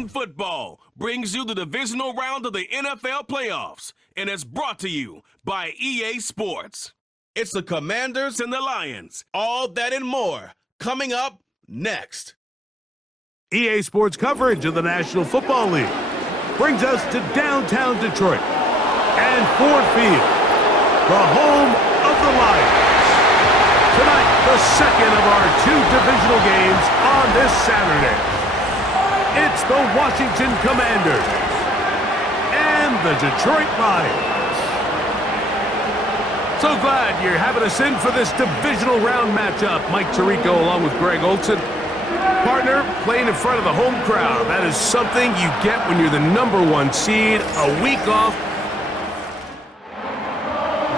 Madden Football brings you the divisional round of the NFL playoffs and is brought to you by EA Sports. It's the Commanders and the Lions, all that and more, coming up next. EA Sports coverage of the National Football League brings us to downtown Detroit and Ford Field, the home of the Lions. Tonight, the second of our two divisional games on this Saturday. It's the Washington Commanders and the Detroit Lions. So glad you're having us in for this divisional round matchup. Mike Tirico along with Greg Olson. Partner, playing in front of the home crowd. That is something you get when you're the #1 seed, a week off.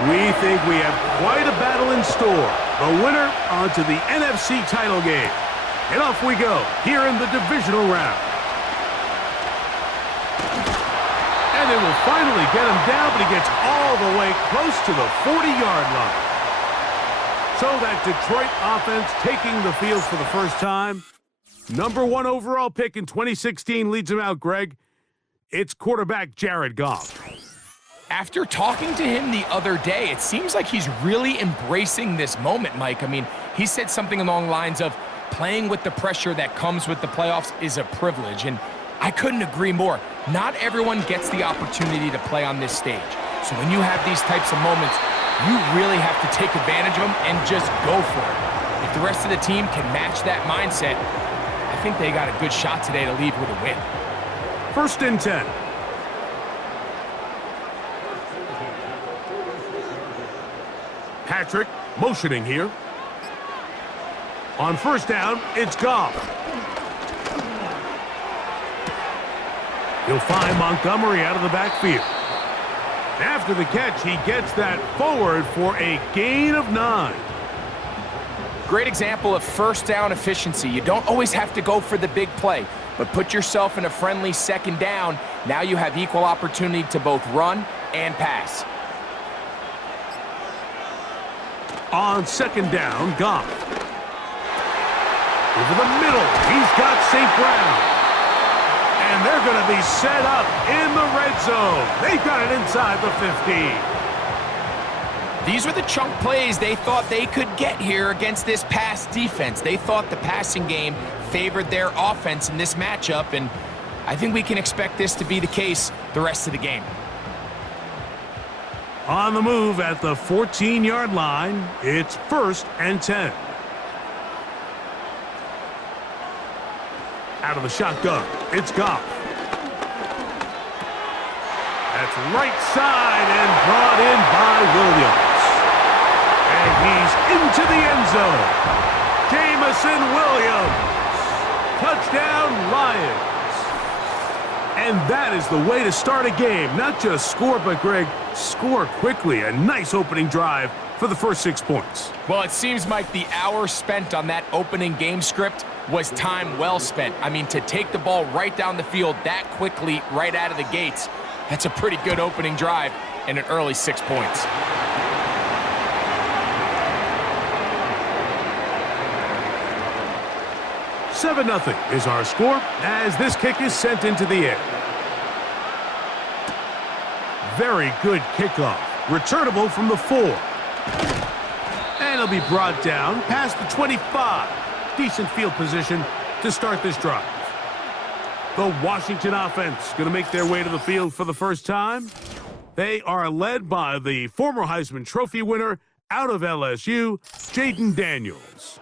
We think we have quite a battle in store. The winner onto the NFC title game. And off we go, here in the divisional round. And they will finally get him down, but he gets all the way close to the 40-yard line. So that Detroit offense taking the field for the first time. #1 overall pick in 2016 leads him out, Greg. It's quarterback Jared Goff. After talking to him the other day, it seems like he's really embracing this moment, Mike. I mean, he said something along the lines of playing with the pressure that comes with the playoffs is a privilege, and I couldn't agree more. Not everyone gets the opportunity to play on this stage. So when you have these types of moments, you really have to take advantage of them and just go for it. If the rest of the team can match that mindset, I think they got a good shot today to leave with a win. 1st and 10. Patrick motioning here. On 1st down, it's Goff. He'll find Montgomery out of the backfield. After the catch, he gets that forward for a gain of 9. Great example of 1st down efficiency. You don't always have to go for the big play, but put yourself in a friendly 2nd down. Now you have equal opportunity to both run and pass. On 2nd down, Goff. Over the middle, he's got St. Brown. And they're going to be set up in the red zone. They've got it inside the 15. These were the chunk plays they thought they could get here against this pass defense. They thought the passing game favored their offense in this matchup, and I think we can expect this to be the case the rest of the game. On the move at the 14-yard line, it's 1st and 10. Out of the shotgun, it's Goff. That's right side and brought in by Williams. And he's into the end zone. Jamison Williams. Touchdown, Lions. And that is the way to start a game. Not just score, but, Greg, score quickly. A nice opening drive for the first 6 points. Well, it seems like the hour spent on that opening game script was time well spent. I mean, to take the ball right down the field that quickly right out of the gates, that's a pretty good opening drive and an early 6 points. Seven 0 is our score as this kick is sent into the air. Very good kickoff. Returnable from the 4. And it'll be brought down past the 25. Decent field position to start this drive. The Washington offense going to make their way to the field for the first time. They are led by the former Heisman Trophy winner out of LSU, Jaden Daniels.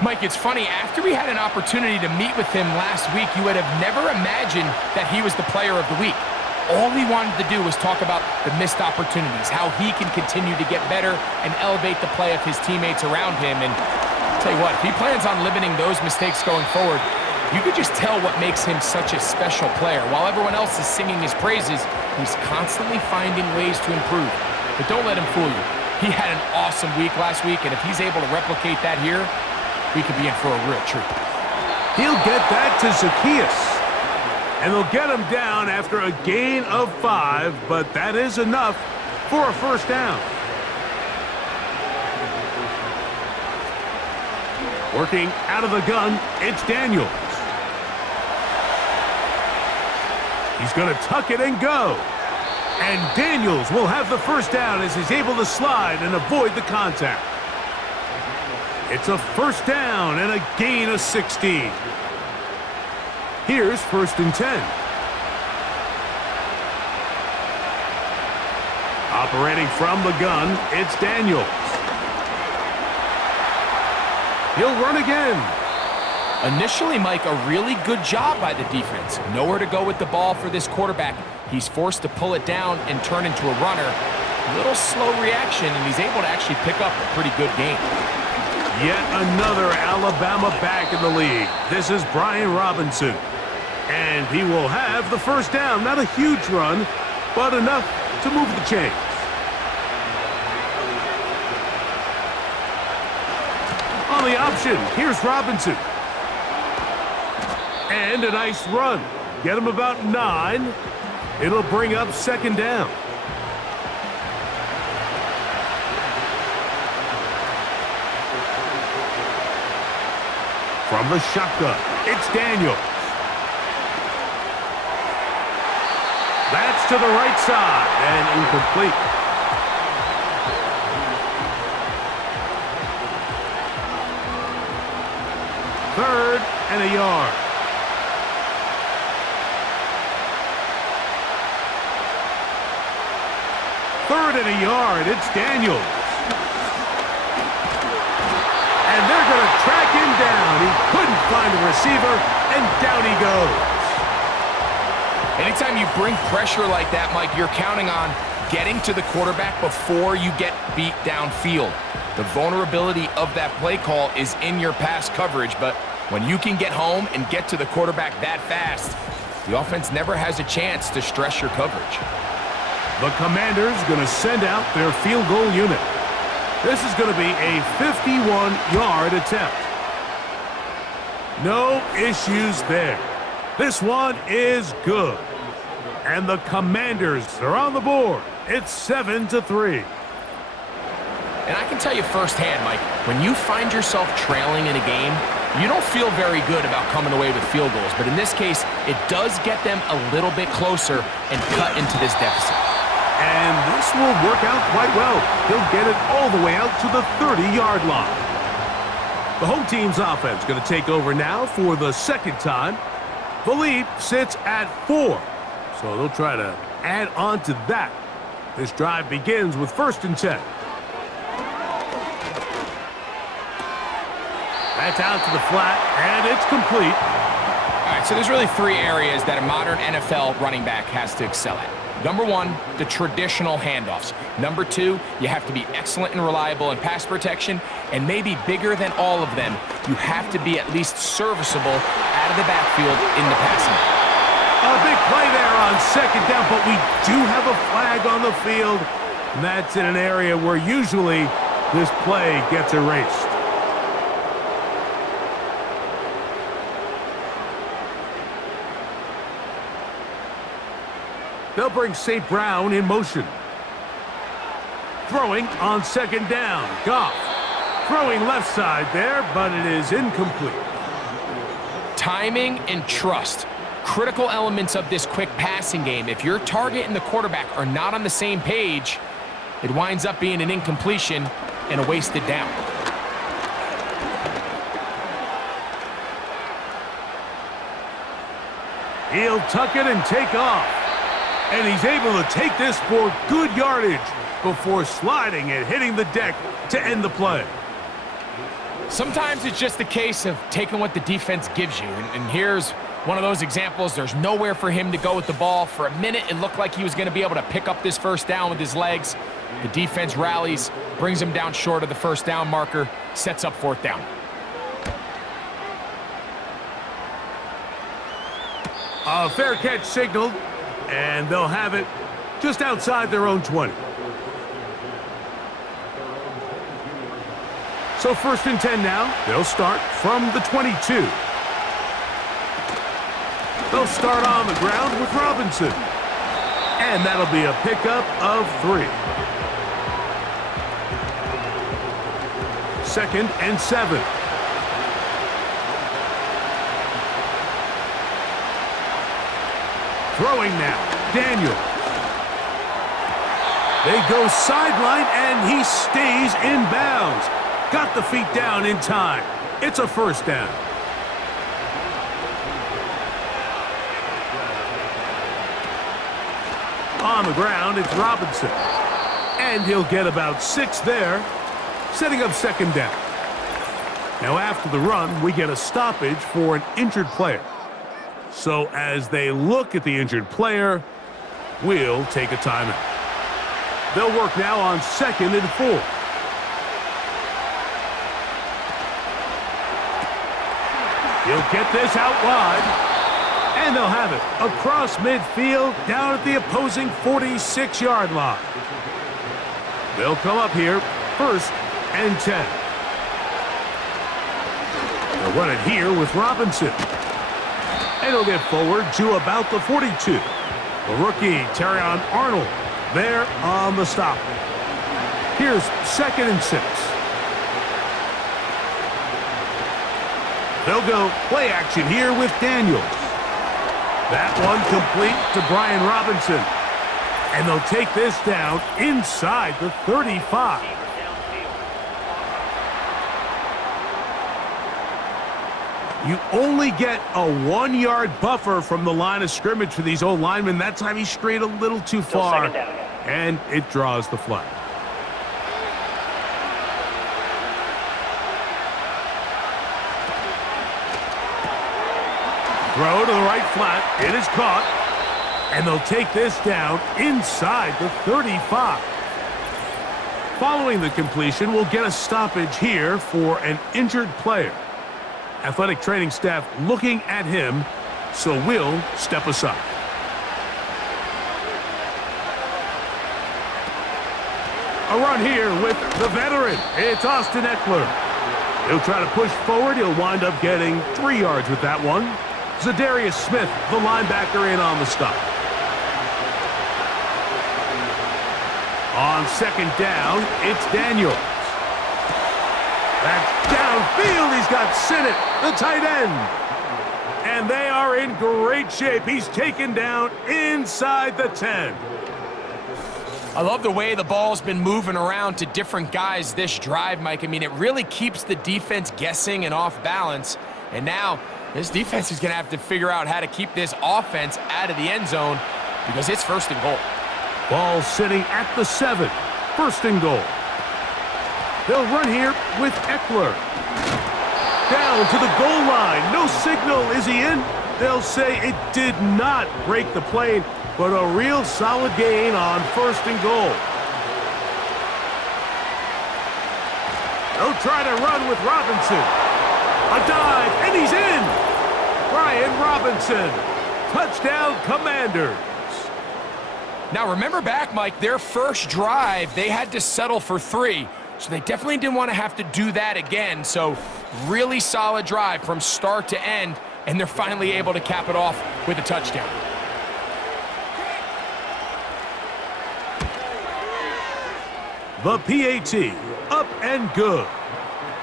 Mike, it's funny, after we had an opportunity to meet with him last week, you would have never imagined that he was the player of the week. All he wanted to do was talk about the missed opportunities, how he can continue to get better and elevate the play of his teammates around him. And I'll tell you what, if he plans on limiting those mistakes going forward, you could just tell what makes him such a special player. While everyone else is singing his praises, he's constantly finding ways to improve. But don't let him fool you. He had an awesome week last week, and if he's able to replicate that here, we could be in for a real treat. He'll get that to Zacchaeus. And they'll get him down after a gain of 5, but that is enough for a 1st down. Working out of the gun, it's Daniels. He's going to tuck it and go. And Daniels will have the first down as he's able to slide and avoid the contact. It's a first down and a gain of 16. Here's 1st and 10. Operating from the gun, it's Daniels. He'll run again. Initially, Mike, a really good job by the defense. Nowhere to go with the ball for this quarterback. He's forced to pull it down and turn into a runner. Little slow reaction, and he's able to actually pick up a pretty good game. Yet another Alabama back in the league. This is Brian Robinson. And he will have the first down. Not a huge run, but enough to move the chains. On the option, here's Robinson. And a nice run. Get him about 9. It'll bring up 2nd down. From the shotgun, it's Daniels. That's to the right side and incomplete. Third and a yard. Third and a yard. It's Daniels. And they're going to track him down. He couldn't find a receiver, and down he goes. Anytime you bring pressure like that, Mike, you're counting on getting to the quarterback before you get beat downfield. The vulnerability of that play call is in your pass coverage, but when you can get home and get to the quarterback that fast, the offense never has a chance to stress your coverage. The Commanders going to send out their field goal unit. This is going to be a 51-yard attempt. No issues there. This one is good. And the Commanders are on the board. It's 7-3. And I can tell you firsthand, Mike, when you find yourself trailing in a game, you don't feel very good about coming away with field goals. But in this case, it does get them a little bit closer and cut into this deficit. And this will work out quite well. He'll get it all the way out to the 30-yard line. The home team's offense going to take over now for the 2nd time. The lead sits at 4, so they'll try to add on to that. This drive begins with 1st and 10. That's out to the flat, and it's complete. All right, so there's really 3 areas that a modern NFL running back has to excel at. Number 1, the traditional handoffs. Number 2, you have to be excellent and reliable in pass protection. And maybe bigger than all of them, you have to be at least serviceable out of the backfield in the passing game. A big play there on 2nd down, but we do have a flag on the field. And that's in an area where usually this play gets erased. They'll bring St. Brown in motion. Throwing on 2nd down. Goff throwing left side there, but it is incomplete. Timing and trust. Critical elements of this quick passing game. If your target and the quarterback are not on the same page, it winds up being an incompletion and a wasted down. He'll tuck it and take off. And he's able to take this for good yardage before sliding and hitting the deck to end the play. Sometimes it's just a case of taking what the defense gives you. And here's one of those examples. There's nowhere for him to go with the ball. For a minute, it looked like he was going to be able to pick up this 1st down with his legs. The defense rallies, brings him down short of the 1st down marker, sets up 4th down. A fair catch signaled. And they'll have it just outside their own 20. So 1st and 10 now. They'll start from the 22. They'll start on the ground with Robinson. And that'll be a pickup of 3. 2nd and 7. Throwing now, Daniel. They go sideline, and he stays in bounds. Got the feet down in time. It's a first down. On the ground, it's Robinson. And he'll get about 6 there, setting up second down. Now after the run, we get a stoppage for an injured player. So as they look at the injured player, we'll take a timeout. They'll work now on 2nd and 4. He'll get this out wide. And they'll have it across midfield down at the opposing 46-yard line. They'll come up here, 1st and 10. They'll run it here with Robinson. And he'll get forward to about the 42. The rookie, Terrion Arnold, there on the stop. Here's 2nd and 6. They'll go play action here with Daniels. That one complete to Brian Robinson. And they'll take this down inside the 35. You only get a 1-yard buffer from the line of scrimmage for these old linemen. That time he strayed a little too far, and it draws the flag. Throw to the right flat. It is caught. And they'll take this down inside the 35. Following the completion, we'll get a stoppage here for an injured player. Athletic training staff looking at him, so we'll step aside. A run here with the veteran. It's Austin Eckler. He'll try to push forward. He'll wind up getting 3 yards with that one. Zadarius Smith, the linebacker, in on the stop. On 2nd down, it's Daniels. That's downfield. He's got Sinnott, the tight end. And they are in great shape. He's taken down inside the 10. I love the way the ball's been moving around to different guys this drive, Mike. I mean, it really keeps the defense guessing and off balance. And now this defense is going to have to figure out how to keep this offense out of the end zone because it's 1st and goal. Ball sitting at the 7. 1st and goal. They'll run here with Eckler. Down to the goal line. No signal. Is he in? They'll say it did not break the plane, but a real solid gain on 1st and goal. They'll try to run with Robinson. A dive, and he's in! Brian Robinson. Touchdown, Commanders. Now, remember back, Mike, their first drive, they had to settle for 3. So they definitely didn't want to have to do that again. So really solid drive from start to end, and they're finally able to cap it off with a touchdown. The PAT, up and good.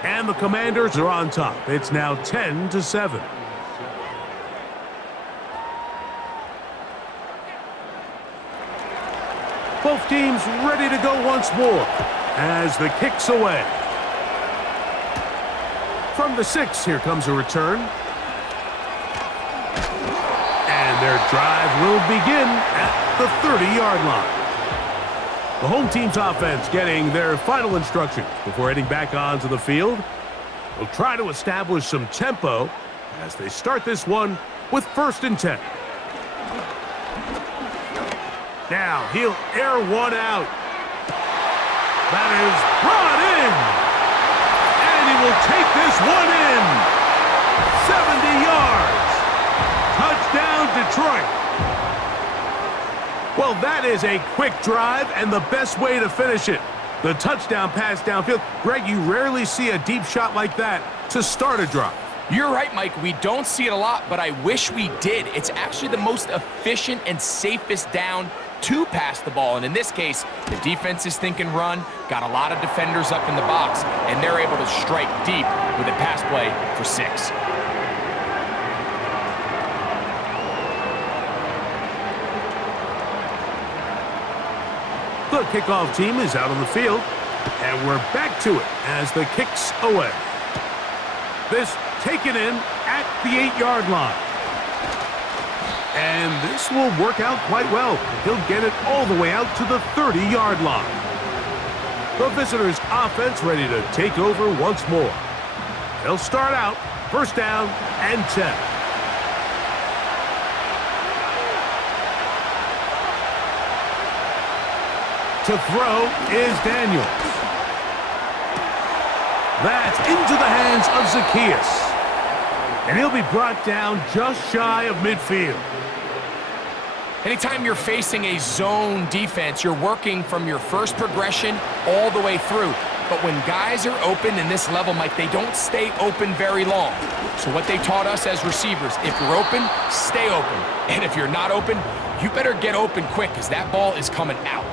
And the Commanders are on top. It's now 10-7. Both teams ready to go once more as the kick's away. From the 6, here comes a return. And their drive will begin at the 30-yard line. The home team's offense getting their final instructions before heading back onto the field. They'll try to establish some tempo as they start this one with 1st and 10. Now he'll air one out. That is brought in. And he will take this one in. 70 yards. Touchdown, Detroit. Well, that is a quick drive and the best way to finish it. The touchdown pass downfield. Greg, you rarely see a deep shot like that to start a drive. You're right, Mike. We don't see it a lot, but I wish we did. It's actually the most efficient and safest down to pass the ball. And in this case, the defense is thinking run, got a lot of defenders up in the box, and they're able to strike deep with a pass play for 6. The kickoff team is out on the field, and we're back to it as the kick's away. This taken in at the 8-yard line. And this will work out quite well. He'll get it all the way out to the 30-yard line. The visitors' offense ready to take over once more. They'll start out first down and 10. To throw is Daniels. That's into the hands of Zacchaeus. And he'll be brought down just shy of midfield. Anytime you're facing a zone defense, you're working from your first progression all the way through. But when guys are open in this level, Mike, they don't stay open very long. So what they taught us as receivers, if you're open, stay open. And if you're not open, you better get open quick because that ball is coming out.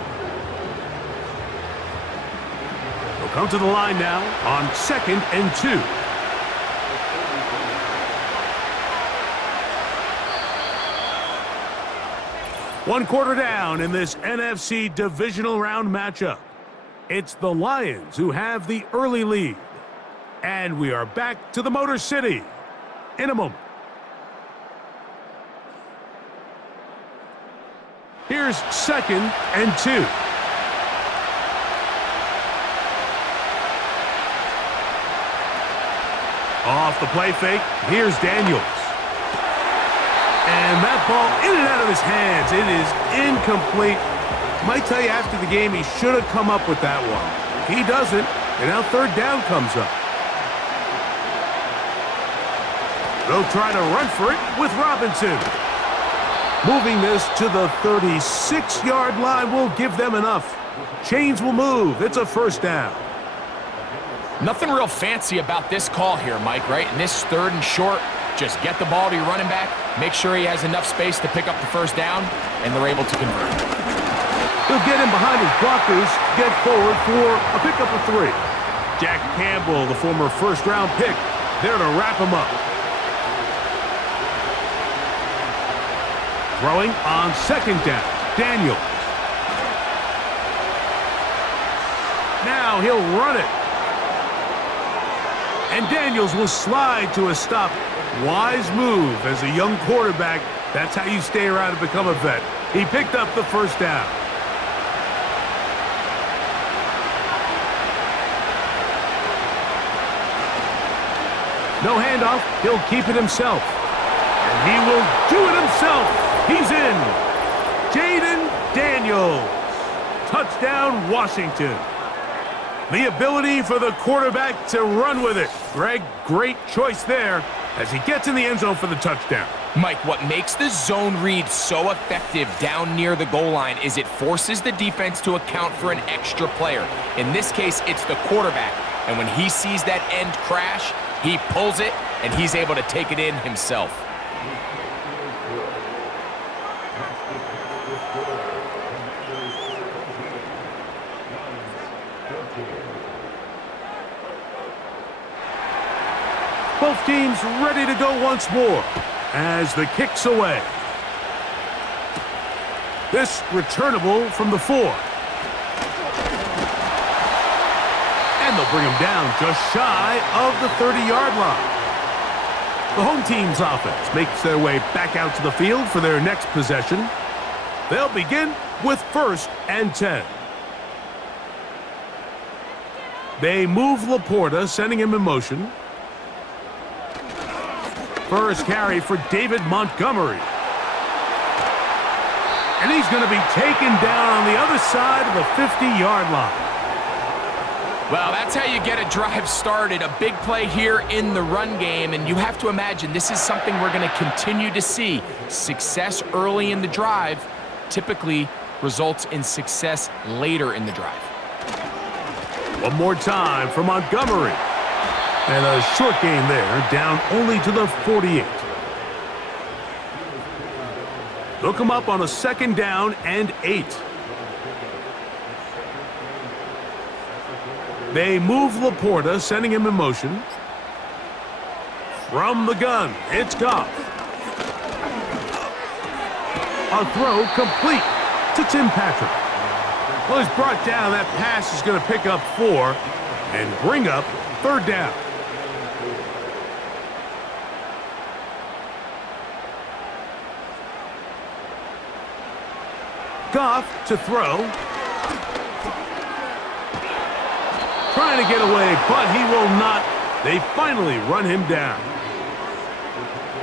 They'll come to the line now on 2nd and 2. One quarter down in this NFC Divisional Round matchup. It's the Lions who have the early lead. And we are back to the Motor City in a moment. Here's 2nd and 2. Off the play fake, here's Daniels. And that ball in and out of his hands. It is incomplete. Might tell you after the game he should have come up with that one. He doesn't, and now 3rd down comes up. They'll try to run for it with Robinson. Moving this to the 36-yard line will give them enough. Chains will move. It's a first down. Nothing real fancy about this call here, Mike, right? In this 3rd and short, just get the ball to your running back, make sure he has enough space to pick up the first down, and they're able to convert. He'll get him behind his blockers, get forward for a pickup of 3. Jack Campbell, the former first-round pick, there to wrap him up. Throwing on 2nd down, Daniels. Now he'll run it. And Daniels will slide to a stop. Wise move as a young quarterback. That's how you stay around and become a vet. He picked up the first down. No handoff. He'll keep it himself. And he will do it himself. He's in. Jaden Daniels. Touchdown, Washington. The ability for the quarterback to run with it. Greg, great choice there as he gets in the end zone for the touchdown. Mike, what makes the zone read so effective down near the goal line is it forces the defense to account for an extra player. In this case, it's the quarterback. And when he sees that end crash, he pulls it, and he's able to take it in himself. Both teams ready to go once more as the kick's away. This returnable from the 4. And they'll bring him down just shy of the 30-yard line. The home team's offense makes their way back out to the field for their next possession. They'll begin with 1st and 10. They move Laporta, sending him in motion. First carry for David Montgomery. And he's going to be taken down on the other side of the 50-yard line. Well, that's how you get a drive started. A big play here in the run game, and you have to imagine this is something we're going to continue to see. Success early in the drive typically results in success later in the drive. One more time for Montgomery. And a short gain there, down only to the 48. They'll come up on a 2nd down and 8. They move Laporta, sending him in motion. From the gun, it's Goff. A throw complete to Tim Patrick. Well, he's brought down. That pass is going to pick up 4 and bring up 3rd down. Goff to throw. Trying to get away, but he will not. They finally run him down.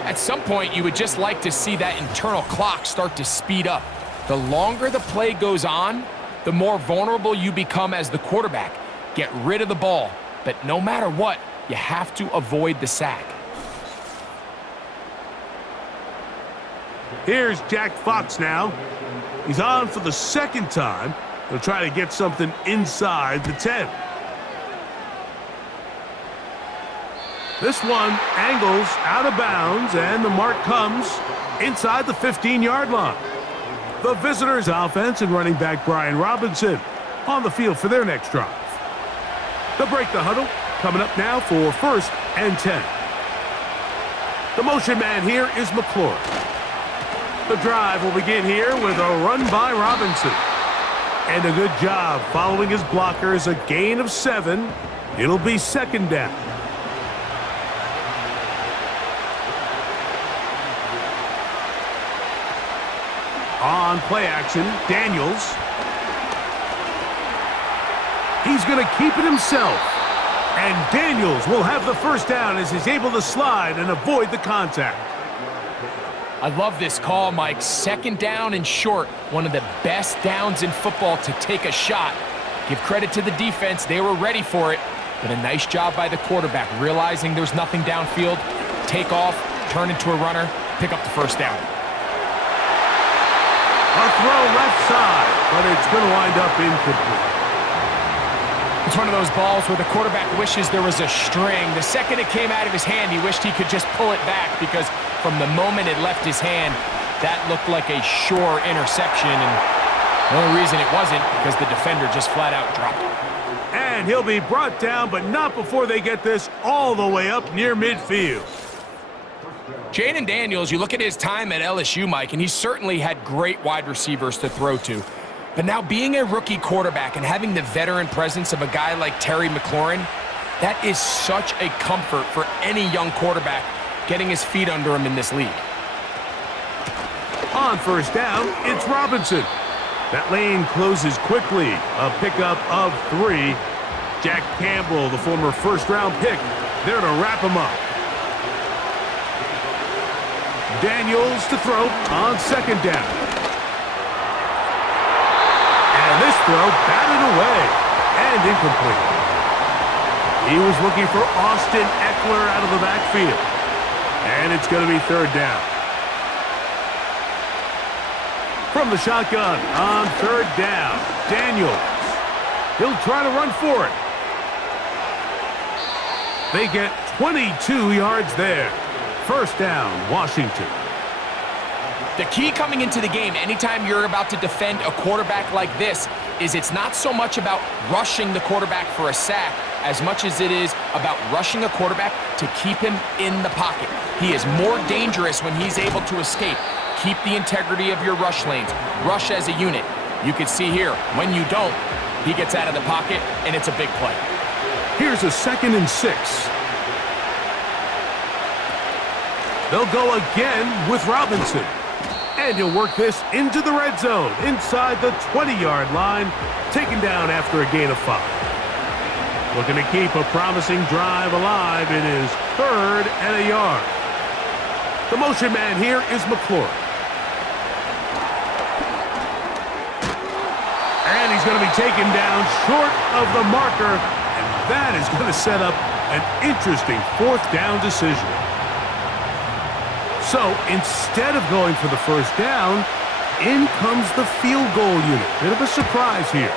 At some point, you would just like to see that internal clock start to speed up. The longer the play goes on, the more vulnerable you become as the quarterback. Get rid of the ball, but no matter what, you have to avoid the sack. Here's Jack Fox now. He's on for the 2nd time. He'll try to get something inside the 10. This one angles out of bounds, and the mark comes inside the 15-yard line. The visitors' offense and running back Brian Robinson on the field for their next drive. They'll break the huddle, coming up now for 1st and 10. The motion man here is McClure. The drive will begin here with a run by Robinson. And a good job following his blockers, a gain of 7. It'll be 2nd down. On play action, Daniels. He's going to keep it himself. And Daniels will have the 1st down as he's able to slide and avoid the contact. I love this call, Mike. 2nd down and short. One of the best downs in football to take a shot. Give credit to the defense. They were ready for it. But a nice job by the quarterback, realizing there's nothing downfield. Take off, turn into a runner, pick up the 1st down. A throw left side, but it's going to wind up incomplete. It's one of those balls where the quarterback wishes there was a string. The second it came out of his hand, he wished he could just pull it back, because from the moment it left his hand, that looked like a sure interception, and the only reason it wasn't because the defender just flat out dropped it. And he'll be brought down, but not before they get this all the way up near midfield. Jaden Daniels, you look at his time at LSU, Mike, and he certainly had great wide receivers to throw to. But now being a rookie quarterback and having the veteran presence of a guy like Terry McLaurin, that is such a comfort for any young quarterback getting his feet under him in this league. On 1st down, it's Robinson. That lane closes quickly. A pickup of 3. Jack Campbell, the former 1st-round pick, there to wrap him up. Daniels to throw on 2nd down. And this throw batted away and incomplete. He was looking for Austin Eckler out of the backfield. And it's going to be 3rd down. From the shotgun on 3rd down, Daniels. He'll try to run for it. They get 22 yards there. 1st down, Washington. The key coming into the game, anytime you're about to defend a quarterback like this, is it's not so much about rushing the quarterback for a sack as much as it is about rushing a quarterback to keep him in the pocket. He is more dangerous when he's able to escape. Keep the integrity of your rush lanes. Rush as a unit. You can see here, when you don't, he gets out of the pocket, and it's a big play. Here's a 2nd and 6. They'll go again with Robinson. And he'll work this into the red zone, inside the 20-yard line, taken down after a gain of 5. Looking to keep a promising drive alive. It is 3rd and a yard. The motion man here is McClure. And he's going to be taken down short of the marker, and that is going to set up an interesting 4th down decision. So instead of going for the 1st down, in comes the field goal unit. Bit of a surprise here.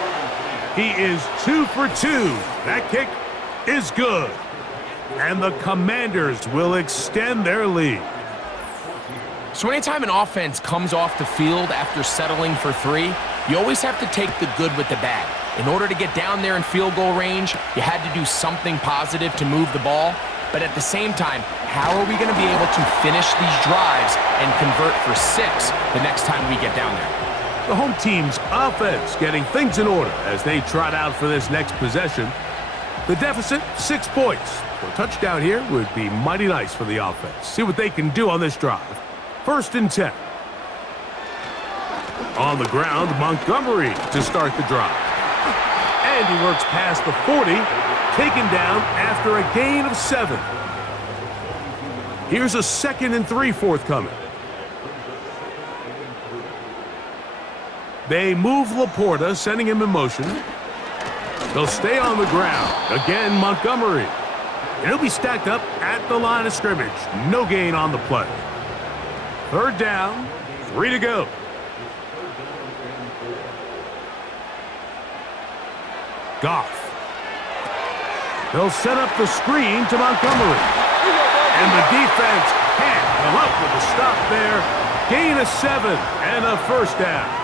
He is 2 for 2. That kick is good. And the Commanders will extend their lead. So anytime an offense comes off the field after settling for 3, you always have to take the good with the bad. In order to get down there in field goal range, you had to do something positive to move the ball. But at the same time, how are we going to be able to finish these drives and convert for 6 the next time we get down there? The home team's offense getting things in order as they trot out for this next possession. The deficit, 6 points. A touchdown here would be mighty nice for the offense. See what they can do on this drive. 1st and 10. On the ground, Montgomery to start the drive. And he works past the 40, taken down after a gain of 7. Here's a 2nd and 3 forthcoming. They move Laporta, sending him in motion. They'll stay on the ground. Again, Montgomery. And he'll be stacked up at the line of scrimmage. No gain on the play. 3rd down, 3 to go. Goff. They'll set up the screen to Montgomery. And the defense can't come up with a stop there. Gain of 7 and a 1st down.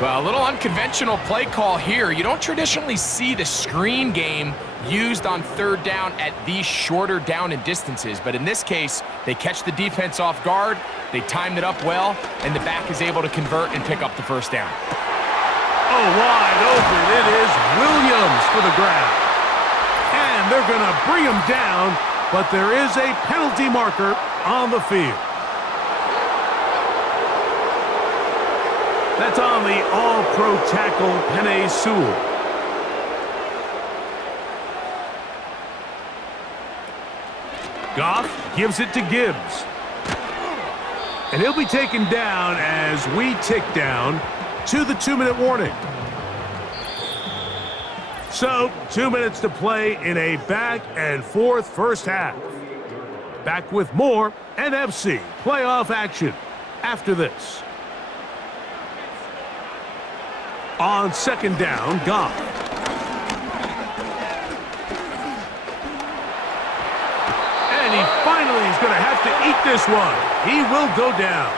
Well, a little unconventional play call here. You don't traditionally see the screen game used on 3rd down at these shorter down and distances. But in this case, they catch the defense off guard, they timed it up well, and the back is able to convert and pick up the 1st down. Oh, wide open. It is Williams for the grab. And they're going to bring him down, but there is a penalty marker on the field. That's on the all-pro tackle, Penei Sewell. Goff gives it to Gibbs. And he'll be taken down as we tick down to the 2-minute warning. So, 2 minutes to play in a back-and-forth first half. Back with more NFC playoff action after this. On 2nd down, Goff. And he finally is going to have to eat this one. He will go down.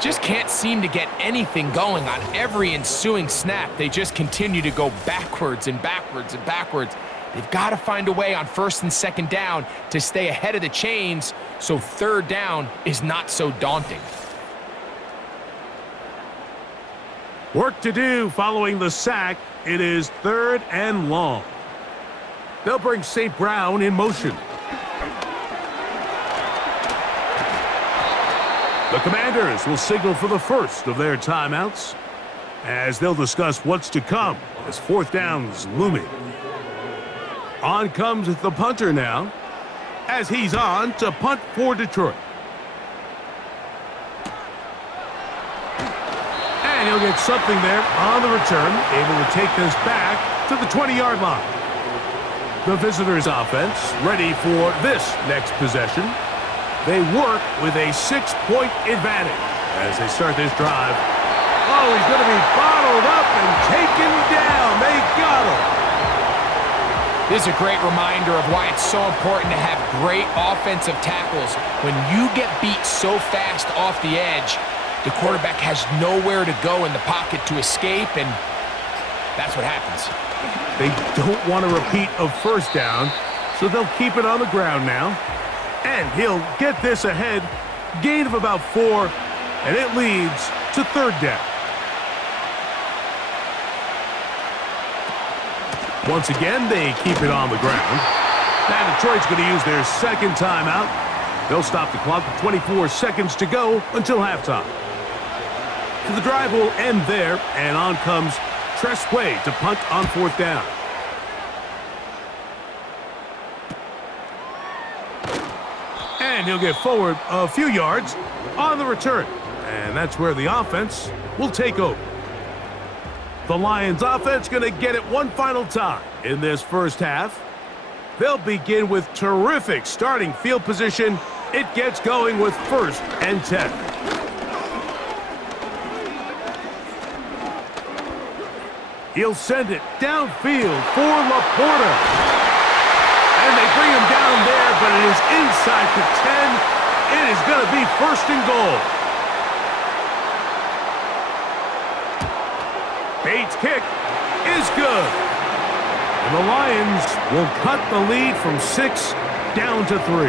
Just can't seem to get anything going on every ensuing snap. They just continue to go backwards and backwards and backwards. They've got to find a way on 1st and 2nd down to stay ahead of the chains so 3rd down is not so daunting. Work to do following the sack. It is 3rd and long. They'll bring St. Brown in motion. The Commanders will signal for the first of their timeouts as they'll discuss what's to come as 4th down's looming. On comes the punter now as he's on to punt for Detroit. And he'll get something there on the return, able to take this back to the 20-yard line. The visitors' offense ready for this next possession. They work with a 6-point advantage as they start this drive. Oh, he's going to be bottled up and taken down. They got him. This is a great reminder of why it's so important to have great offensive tackles. When you get beat so fast off the edge, the quarterback has nowhere to go in the pocket to escape, and that's what happens. They don't want to repeat a 1st down, so they'll keep it on the ground now. And he'll get this ahead. Gain of about 4, and it leads to 3rd down. Once again, they keep it on the ground. Now Detroit's going to use their 2nd timeout. They'll stop the clock with 24 seconds to go until halftime. So the drive will end there, and on comes Tress Way to punt on 4th down. And he'll get forward a few yards on the return. And that's where the offense will take over. The Lions offense going to get it one final time in this first half. They'll begin with terrific starting field position. It gets going with 1st and 10. He'll send it downfield for Laporta. And they bring him down there, but it is inside the 10. It is going to be 1st and goal. Bates' kick is good. And the Lions will cut the lead from 6 down to 3.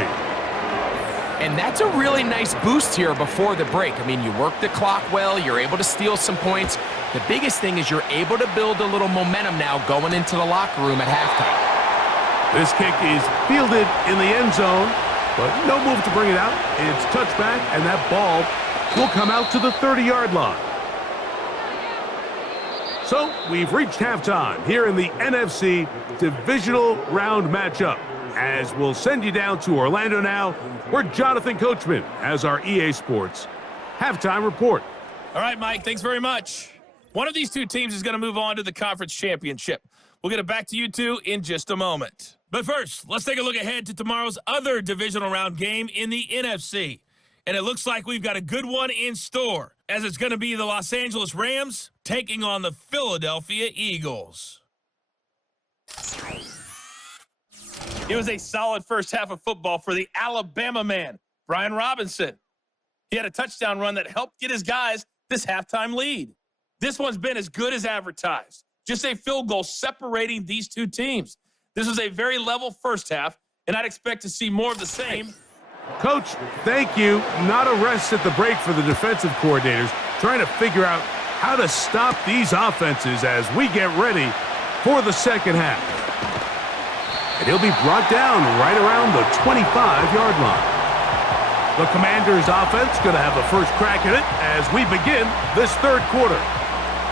And that's a really nice boost here before the break. I mean, you work the clock well, you're able to steal some points. The biggest thing is you're able to build a little momentum now going into the locker room at halftime. This kick is fielded in the end zone, but no move to bring it out. It's touchback, and that ball will come out to the 30-yard line. So we've reached halftime here in the NFC Divisional Round matchup. As we'll send you down to Orlando now, where Jonathan Coachman has our EA Sports halftime report. All right, Mike, thanks very much. One of these two teams is going to move on to the conference championship. We'll get it back to you two in just a moment. But first, let's take a look ahead to tomorrow's other divisional round game in the NFC. And it looks like we've got a good one in store, as it's going to be the Los Angeles Rams taking on the Philadelphia Eagles. It was a solid first half of football for the Alabama man, Brian Robinson. He had a touchdown run that helped get his guys this halftime lead. This one's been as good as advertised. Just a field goal separating these two teams. This was a very level first half, and I'd expect to see more of the same. Coach, thank you. Not a rest at the break for the defensive coordinators, trying to figure out how to stop these offenses as we get ready for the second half. And he'll be brought down right around the 25-yard line. The Commanders' offense going to have a first crack at it as we begin this third quarter.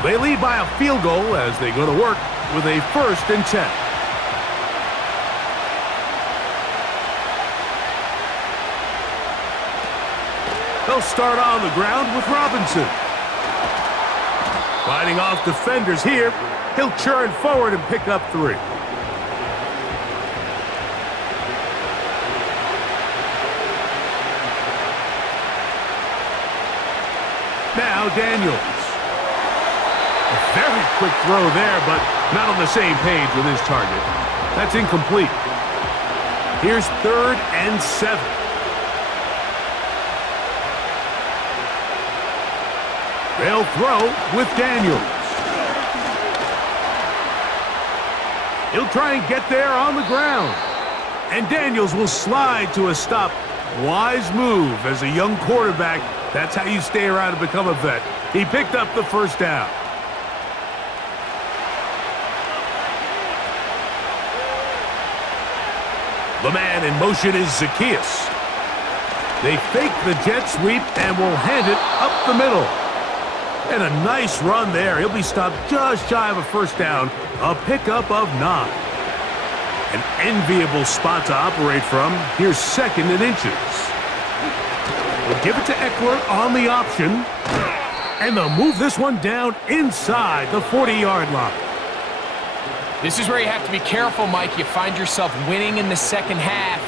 They lead by a field goal as they go to work with a 1st and 10. They'll start on the ground with Robinson. Fighting off defenders here, he'll churn forward and pick up 3. Now Daniels. A very quick throw there, but not on the same page with his target. That's incomplete. Here's 3rd and 7. They'll throw with Daniels. He'll try and get there on the ground. And Daniels will slide to a stop. Wise move as a young quarterback. That's how you stay around and become a vet. He picked up the first down. The man in motion is Zacchaeus. They fake the jet sweep and will hand it up the middle. And a nice run there. He'll be stopped just shy of a first down. A pickup of 9. An enviable spot to operate from. Here's 2nd and inches. We'll give it to Eckler on the option. And they'll move this one down inside the 40-yard line. This is where you have to be careful, Mike. You find yourself winning in the second half.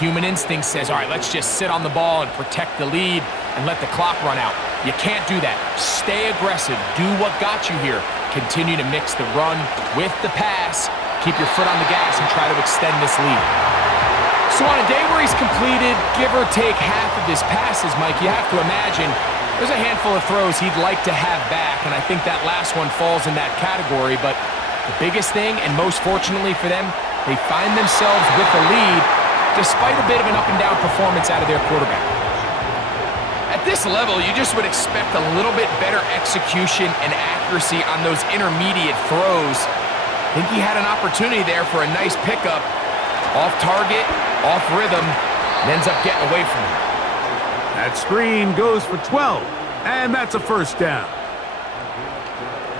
Human instinct says, all right, let's just sit on the ball and protect the lead and let the clock run out. You can't do that. Stay aggressive. Do what got you here. Continue to mix the run with the pass. Keep your foot on the gas and try to extend this lead. So on a day where he's completed, give or take half of his passes, Mike, you have to imagine there's a handful of throws he'd like to have back, and I think that last one falls in that category. But the biggest thing, and most fortunately for them, they find themselves with a lead despite a bit of an up-and-down performance out of their quarterback. At this level, you just would expect a little bit better execution and accuracy on those intermediate throws. I think he had an opportunity there for a nice pickup. Off target, off rhythm, and ends up getting away from him. That screen goes for 12, and that's a first down.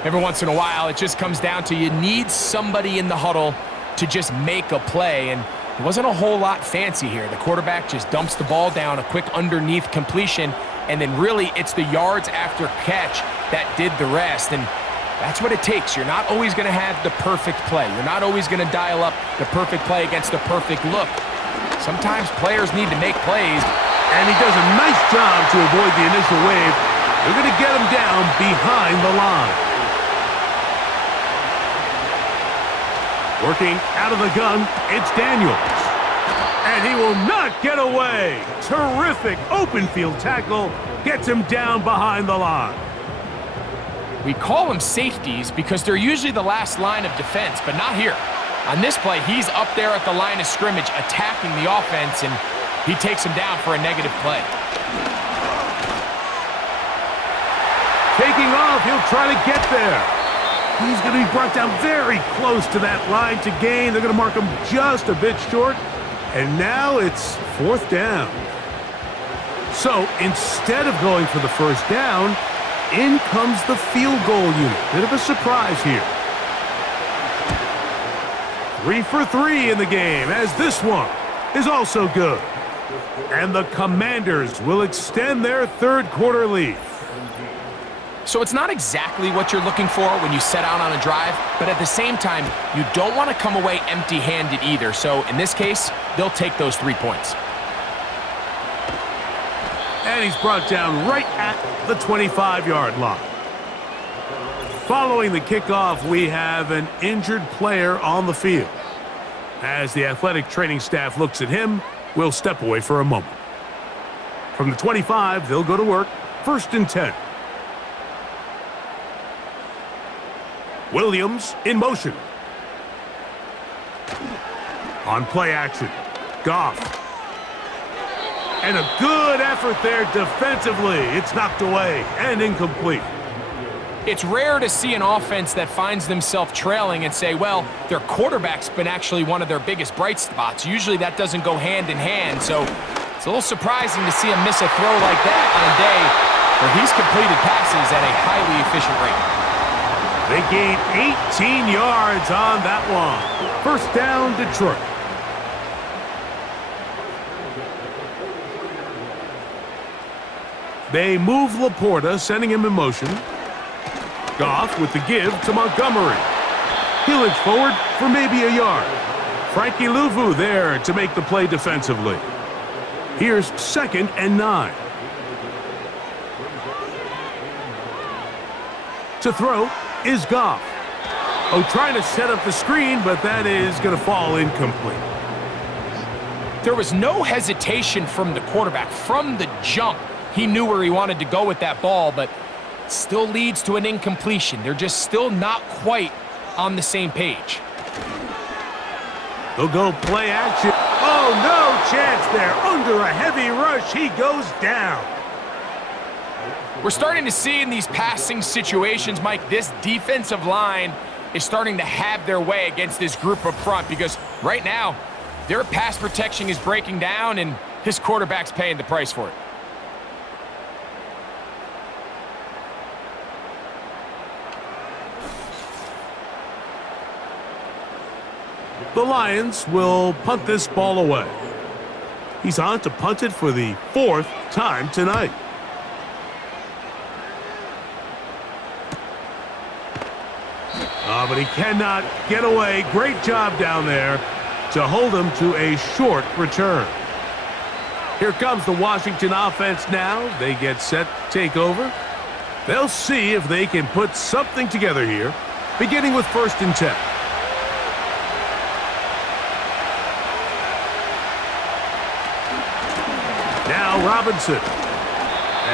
Every once in a while, it just comes down to you need somebody in the huddle to just make a play, and it wasn't a whole lot fancy here. The quarterback just dumps the ball down, a quick underneath completion, and then really it's the yards after catch that did the rest. And that's what it takes. You're not always going to have the perfect play. You're not always going to dial up the perfect play against the perfect look. Sometimes players need to make plays. And he does a nice job to avoid the initial wave. They're going to get him down behind the line. Working out of the gun, it's Daniels. And he will not get away. Terrific open field tackle. Gets him down behind the line. We call them safeties because they're usually the last line of defense, but not here. On this play, he's up there at the line of scrimmage attacking the offense, and He takes him down for a negative play. Taking off, he'll try to get there. He's going to be brought down very close to that line to gain. They're going to mark him just a bit short. And now it's 4th down. So instead of going for the first down, in comes the field goal unit. Bit of a surprise here. 3 for 3 in the game, as this one is also good. And the Commanders will extend their 3rd quarter lead. So it's not exactly what you're looking for when you set out on a drive, but at the same time, you don't want to come away empty-handed either. So in this case, they'll take those 3 points. And he's brought down right at the 25-yard line. Following the kickoff, we have an injured player on the field. As the athletic training staff looks at him, we'll step away for a moment. From the 25, they'll go to work. 1st and 10. Williams in motion. On play action, Goff. And a good effort there defensively. It's knocked away and incomplete. It's rare to see an offense that finds themselves trailing and say, well, their quarterback's been actually one of their biggest bright spots. Usually that doesn't go hand in hand, so it's a little surprising to see him miss a throw like that on a day where he's completed passes at a highly efficient rate. They gain 18 yards on that one. 1st down, Detroit. They move Laporta, sending him in motion. Goff with the give to Montgomery. He'll inch forward for maybe a yard. Frankie Louvu there to make the play defensively. Here's 2nd and 9. To throw is Goff. Oh, trying to set up the screen, but that is going to fall incomplete. There was no hesitation from the quarterback. From the jump, he knew where he wanted to go with that ball, but it still leads to an incompletion. They're just still not quite on the same page. They'll go play action. Oh, no chance there. Under a heavy rush, he goes down. We're starting to see in these passing situations, Mike, this defensive line is starting to have their way against this group up front because right now, their pass protection is breaking down and his quarterback's paying the price for it. The Lions will punt this ball away. He's on to punt it for the 4th time tonight. But he cannot get away. Great job down there to hold him to a short return. Here comes the Washington offense now. They get set to take over. They'll see if they can put something together here, beginning with 1st and 10. Now Robinson.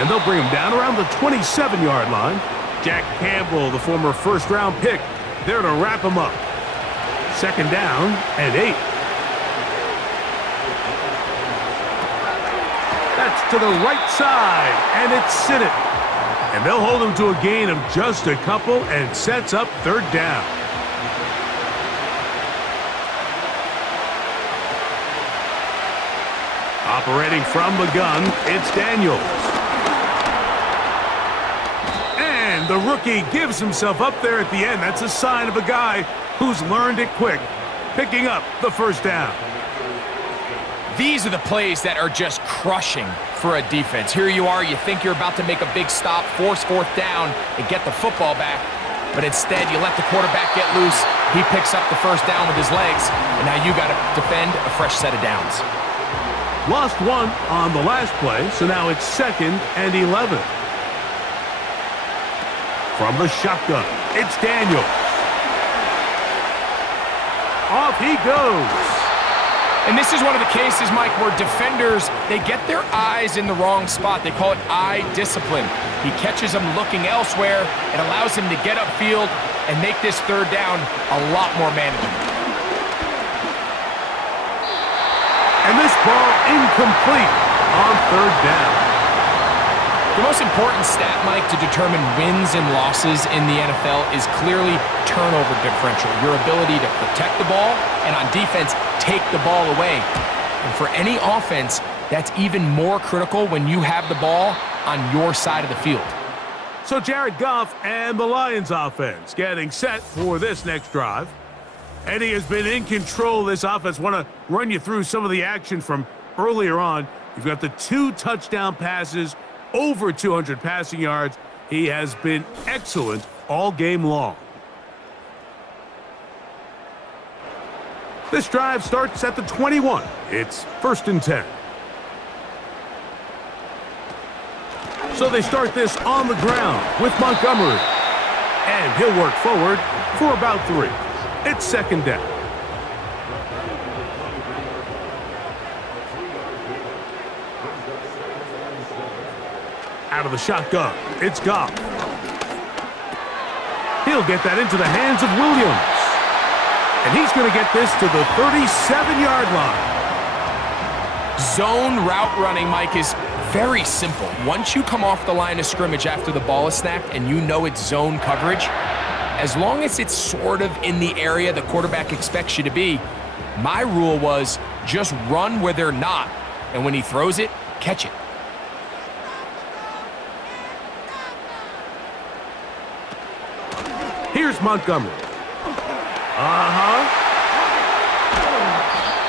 And they'll bring him down around the 27-yard line. Jack Campbell, the former 1st-round pick, there to wrap him up. 2nd down and 8. That's to the right side, and it's Sinnott. And they'll hold him to a gain of just a couple and sets up 3rd down. Operating from the gun, it's Daniels. And the rookie gives himself up there at the end. That's a sign of a guy who's learned it quick, picking up the 1st down. These are the plays that are just crushing for a defense. Here you are, you think you're about to make a big stop, force 4th down, and get the football back. But instead, you let the quarterback get loose. He picks up the 1st down with his legs, and now you got to defend a fresh set of downs. Lost one on the last play, so now it's 2nd and 11. From the shotgun, it's Daniels. Off he goes. And this is one of the cases, Mike, where defenders, they get their eyes in the wrong spot. They call it eye discipline. He catches them looking elsewhere. It allows him to get upfield and make this 3rd down a lot more manageable. And this ball incomplete on third down. The most important stat, Mike, to determine wins and losses in the NFL is clearly turnover differential, your ability to protect the ball and on defense, take the ball away. And for any offense, that's even more critical when you have the ball on your side of the field. So Jared Goff and the Lions offense getting set for this next drive. And he has been in control of this offense. Want to run you through some of the action from earlier on. You've got the 2 touchdown passes, over 200 passing yards. He has been excellent all game long. This drive starts at the 21. It's 1st and 10. So they start this on the ground with Montgomery. And he'll work forward for about 3. It's 2nd down. Out of the shotgun, it's Goff. He'll get that into the hands of Williams. And he's going to get this to the 37-yard line. Zone route running, Mike, is very simple. Once you come off the line of scrimmage after the ball is snapped and you know it's zone coverage, as long as it's sort of in the area the quarterback expects you to be, my rule was just run where they're not. And when he throws it, catch it. Here's Montgomery.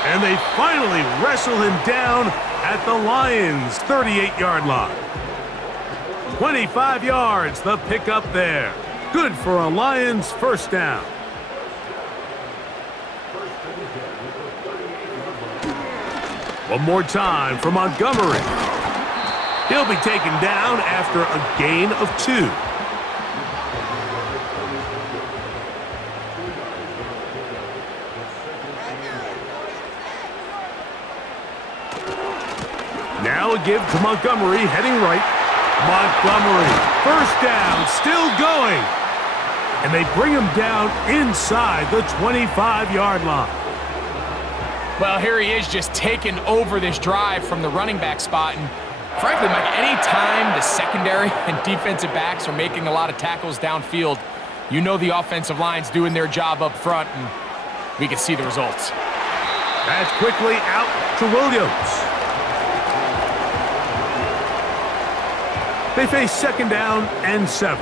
And they finally wrestle him down at the Lions' 38-yard line. 25 yards, the pickup there. Good for a Lions first down. One more time for Montgomery. He'll be taken down after a gain of 2. Now a give to Montgomery, heading right. Montgomery, first down, still going. And they bring him down inside the 25-yard line. Well, here he is just taking over this drive from the running back spot. And frankly, Mike, any time the secondary and defensive backs are making a lot of tackles downfield, you know the offensive line's doing their job up front, and we can see the results. That's quickly out to Williams. They face 2nd down and 7.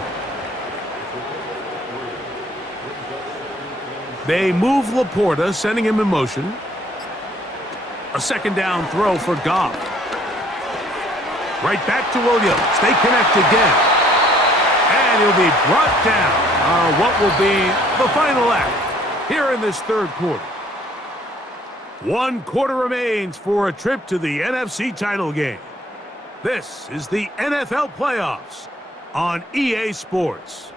They move Laporta, sending him in motion. A 2nd down throw for Goff. Right back to Williams. They connect again. And he'll be brought down on what will be the final act here in this 3rd quarter. 1 quarter remains for a trip to the NFC title game. This is the NFL playoffs on EA Sports.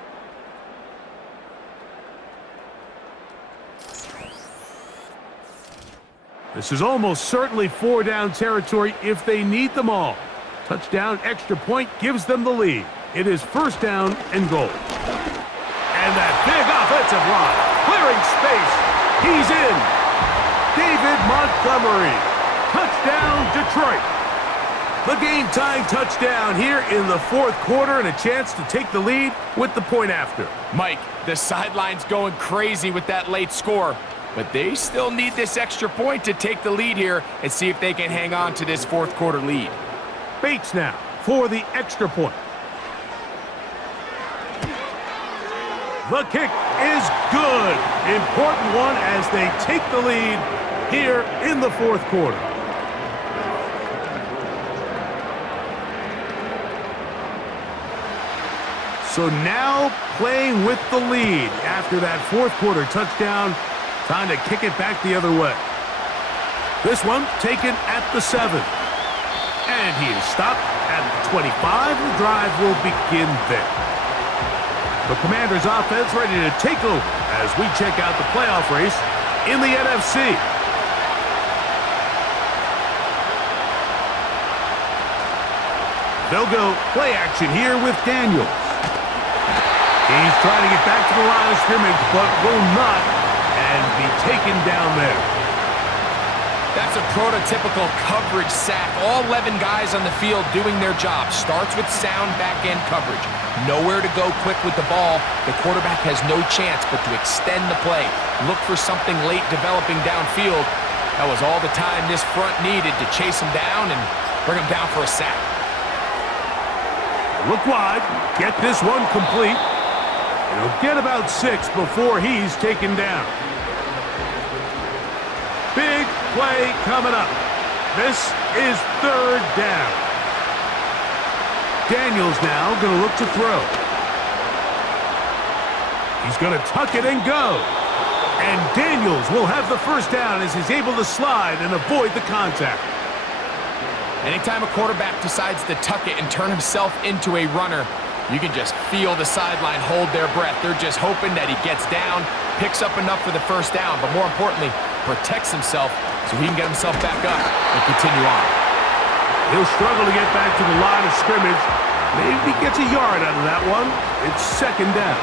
This is almost certainly 4-down territory if they need them all. Touchdown, extra point gives them the lead. It is 1st down and goal. And that big offensive line, clearing space. He's in. David Montgomery. Touchdown, Detroit. The game-tying touchdown here in the 4th quarter and a chance to take the lead with the point after. Mike, the sideline's going crazy with that late score, but they still need this extra point to take the lead here and see if they can hang on to this 4th quarter lead. Bates now for the extra point. The kick is good. Important one as they take the lead here in the 4th quarter. So now playing with the lead after that 4th quarter touchdown. Time to kick it back the other way. This one taken at the 7. And he is stopped at the 25. The drive will begin there. The Commanders' offense ready to take over as we check out the playoff race in the NFC. They'll go play action here with Daniels. He's trying to get back to the line of scrimmage, but will not, and be taken down there. That's a prototypical coverage sack. All 11 guys on the field doing their job. Starts with sound back-end coverage. Nowhere to go quick with the ball. The quarterback has no chance but to extend the play. Look for something late developing downfield. That was all the time this front needed to chase him down and bring him down for a sack. Look wide. Get this one complete. And he'll get about 6 before he's taken down. Big play coming up. This is 3rd down. Daniels now going to look to throw. He's going to tuck it and go. And Daniels will have the first down as he's able to slide and avoid the contact. Anytime a quarterback decides to tuck it and turn himself into a runner, you can just feel the sideline hold their breath. They're just hoping that he gets down, picks up enough for the first down, but more importantly, protects himself so he can get himself back up and continue on. He'll struggle to get back to the line of scrimmage. Maybe he gets a yard out of that one. It's 2nd down.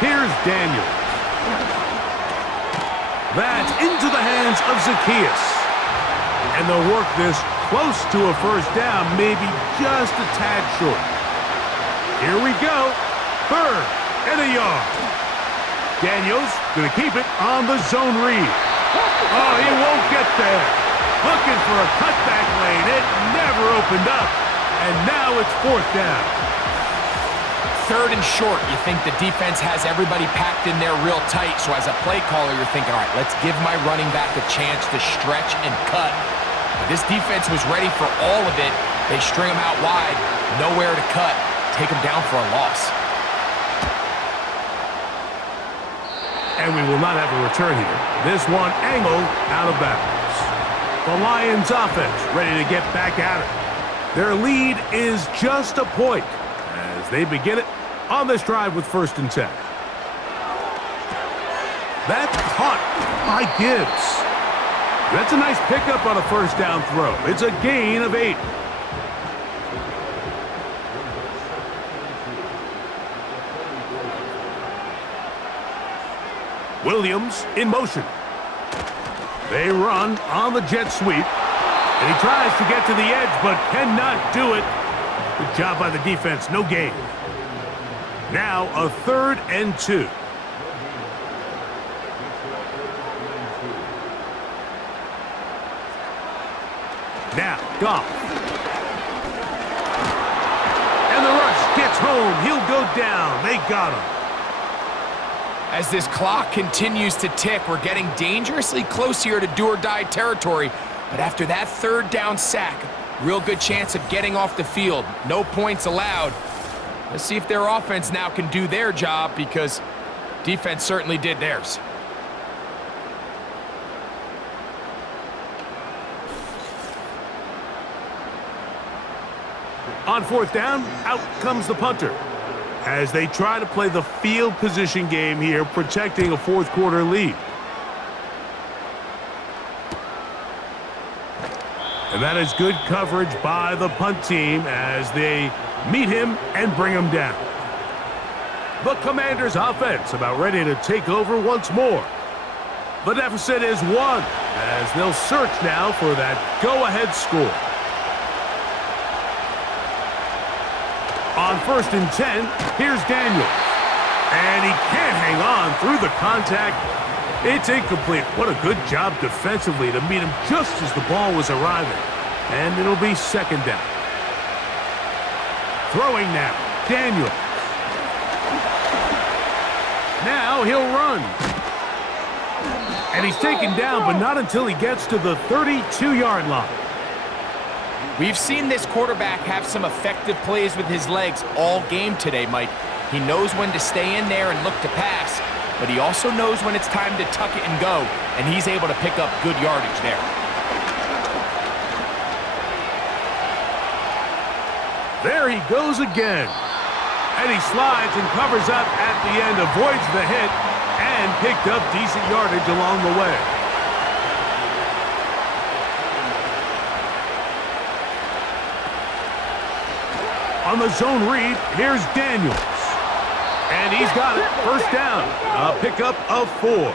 Here's Daniels. That's into the hands of Zacchaeus. And they'll work this close to a first down, maybe just a tad short. Here we go. 3rd and a yard. Daniels going to keep it on the zone read. Oh, he won't get there. Looking for a cutback lane. It never opened up. And now it's 4th down. 3rd and short. You think the defense has everybody packed in there real tight. So as a play caller, you're thinking, all right, let's give my running back a chance to stretch and cut. But this defense was ready for all of it. They string him out wide. Nowhere to cut. Take him down for a loss. And we will not have a return here. This one angled out of bounds. The Lions offense ready to get back at it. Their lead is just a point as they begin it on this drive with 1st and 10. That's caught by Gibbs. That's a nice pickup on a first down throw. It's a gain of 8. Williams in motion. They run on the jet sweep. And he tries to get to the edge, but cannot do it. Good job by the defense. No gain. Now a 3rd and 2. Now, Goff. And the rush gets home. He'll go down. They got him. As this clock continues to tick, we're getting dangerously close here to do-or-die territory. But after that 3rd down sack, real good chance of getting off the field. No points allowed. Let's see if their offense now can do their job, because defense certainly did theirs. On 4th down, out comes the punter as they try to play the field position game here, protecting a 4th quarter lead. And that is good coverage by the punt team as they meet him and bring him down. The Commanders' offense about ready to take over once more. The deficit is 1 as they'll search now for that go-ahead score. On 1st and 10, here's Daniels. And he can't hang on through the contact. It's incomplete. What a good job defensively to meet him just as the ball was arriving. And it'll be 2nd down. Throwing now, Daniels. Now he'll run. And he's taken down, but not until he gets to the 32-yard line. We've seen this quarterback have some effective plays with his legs all game today, Mike. He knows when to stay in there and look to pass, but he also knows when it's time to tuck it and go, and he's able to pick up good yardage there. There he goes again. And he slides and covers up at the end, avoids the hit, and picked up decent yardage along the way. On the zone read, here's Daniels. And he's got it. First down. A pickup of 4.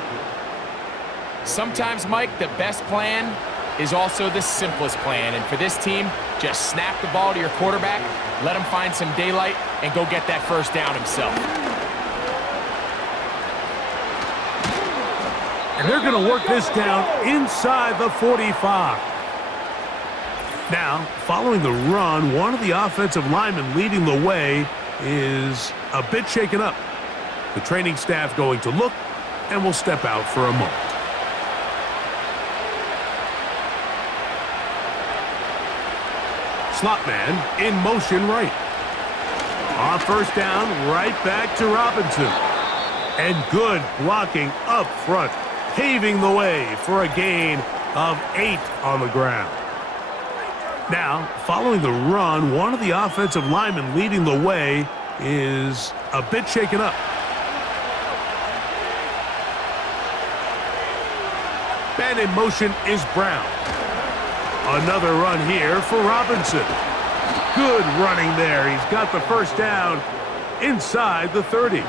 Sometimes, Mike, the best plan is also the simplest plan. And for this team, just snap the ball to your quarterback, let him find some daylight, and go get that first down himself. And they're going to work this down inside the 45. Now, following the run, one of the offensive linemen leading the way is a bit shaken up. The training staff going to look and will step out for a moment. Slot man in motion right. On first down, right back to Robinson. And good blocking up front, paving the way for a gain of 8 on the ground. Now, following the run, one of the offensive linemen leading the way is a bit shaken up. And in motion is Brown. Another run here for Robinson. Good running there. He's got the first down inside the 30.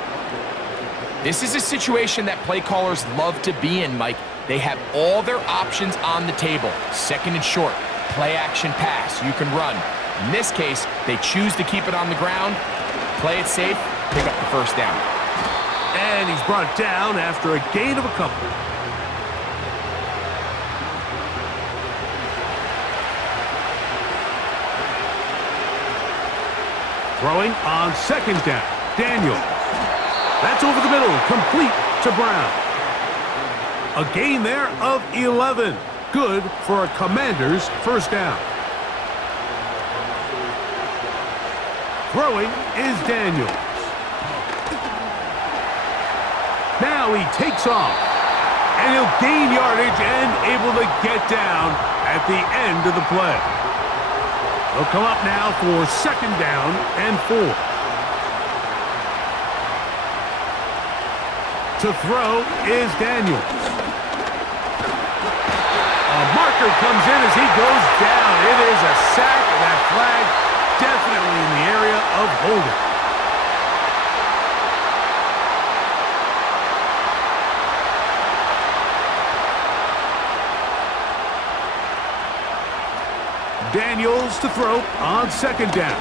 This is a situation that play callers love to be in, Mike. They have all their options on the table. Second and short, play action pass, you can run. In this case, they choose to keep it on the ground, play it safe, pick up the first down. And he's brought down after a gain of a couple. Throwing on second down, Daniels. That's over the middle, complete to Brown. A gain there of 11. Good for a Commander's first down. Throwing is Daniels. Now he takes off. And he'll gain yardage and able to get down at the end of the play. They'll come up now for second down and 4. To throw is Daniels. A marker comes in as he goes down. It is a sack, and that flag definitely in the area of holding. Daniels to throw on second down.